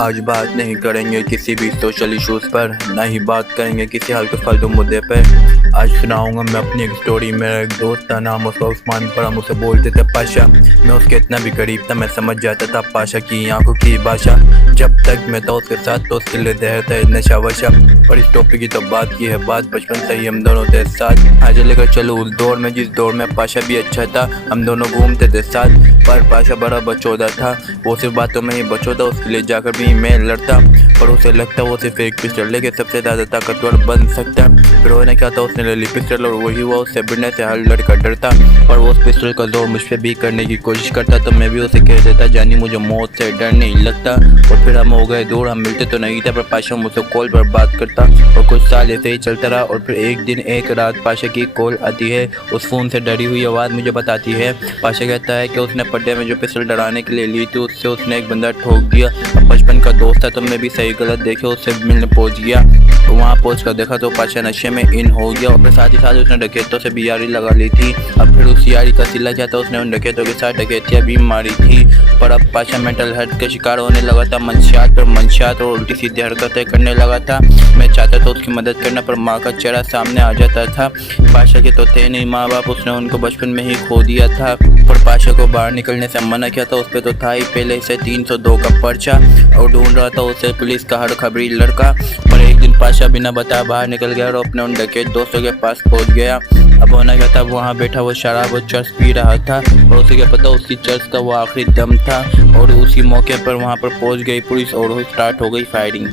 आज बात नहीं करेंगे किसी भी सोशल इश्यूज पर, ना ही बात करेंगे किसी हल्के फालतू मुद्दे पर। आज सुनाऊंगा मैं अपनी एक स्टोरी। मेरा एक दोस्त था, नाम उसका उस्मान पर हम उसे बोलते थे पाशा। मैं उसके इतना भी करीब था, मैं समझ जाता था पाशा की आंखों की भाषा। जब तक मैं था उसके साथ तो उसके लिए जहर था नशा वशा। और इस टॉपिक की तो बात की है, बात बचपन से ही हम दोनों थे साथ। आज लेकर चलो उस दौर में जिस दौर में पाशा भी अच्छा था, हम दोनों घूमते थे साथ। पर पाशा बड़ा बचौदा था, वो सिर्फ बातों में ही बचौदा, उसके लिए जाकर भी मैं लड़ता। और उसे लगता वो सिर्फ एक पिस्टल लेके सबसे ज़्यादा ताकतवर बन सकता। फिर होने क्या था, उसने ले ली पिस्टल और वही हुआ, उससे भिड़ने से हर लड़का डरता। पर वो उस पिस्टल का जोर मुझ पे भी करने की कोशिश करता, तो मैं भी उसे कह देता जानी मुझे मौत से डर नहीं लगता। और फिर हम हो गए दूर, हम मिलते तो नहीं थे, पर पाशा मुझसे कॉल पर बात करता। और कुछ साल ऐसे ही चलता रहा। और फिर एक दिन एक रात पाशा की कॉल आती है। उस फ़ोन से डरी हुई आवाज़ मुझे बताती है, पाशा कहता है कि उसने पड्डे में जो पिस्टल डराने के लिए ली थी उससे उसने एक बंदा ठोक दिया। अब बचपन का दोस्त था तो मैं भी सही गलत देखे उससे मिलने पहुंच गया। तो वहाँ पहुँच कर देखा तो पाशा नशे में इन हो गया। और फिर साथ ही साथ उसने डकैतों से भी यारी लगा ली थी। अब फिर उस यारी का सिला जाता, उसने उन डकैतों के साथ डकैतियाँ भी मारी थी। पर अब पाशा मेंटल हेल्थ का शिकार होने लगा था, मंशियात और उल्टी सीधी हरकतें करने लगा था। मैं चाहता था उसकी मदद करना, पर माँ का चेहरा सामने आ जाता था। पाशा के तो थे नहीं माँ बाप, उसने उनको बचपन में ही खो दिया था। पर पाशा को बाहर निकलने से मना किया था, उस पर तो था ही पहले से 302 का पर्चा। और ढूंढ रहा था उसे पुलिस का हर खबरी लड़का। पर एक दिन पाशा बिना बताए बाहर निकल गया और अपने उन डकैत दोस्तों के पास पहुंच गया। अब होना क्या था, वहाँ बैठा वो शराब और चर्च पी रहा था। और उसे क्या पता उसकी चर्च का वो आखिरी दम था। और उसी मौके पर वहाँ पर पहुंच गई पुलिस और स्टार्ट हो गई फायरिंग।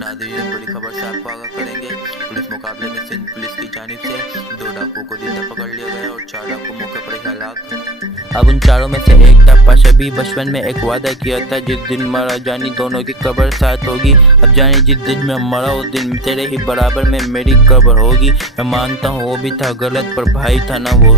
नाज़रीन, बड़ी खबर से आपको आगाह करेंगे। पुलिस मुकाबले में सिंध पुलिस की जानिब से 2 डाकुओं को जिंदा पकड़ लिया गया और 4 डाकू मौके पर ही हलाक। अब उन चारों में से एक था पाशा। भी बचपन में एक वादा किया था, जिस दिन मरा जानी दोनों की कब्र साथ होगी। अब जानी जिस दिन मैं मरा उस दिन तेरे ही बराबर में मेरी कब्र होगी। मैं मानता हूँ वो भी था गलत, पर भाई था ना वो।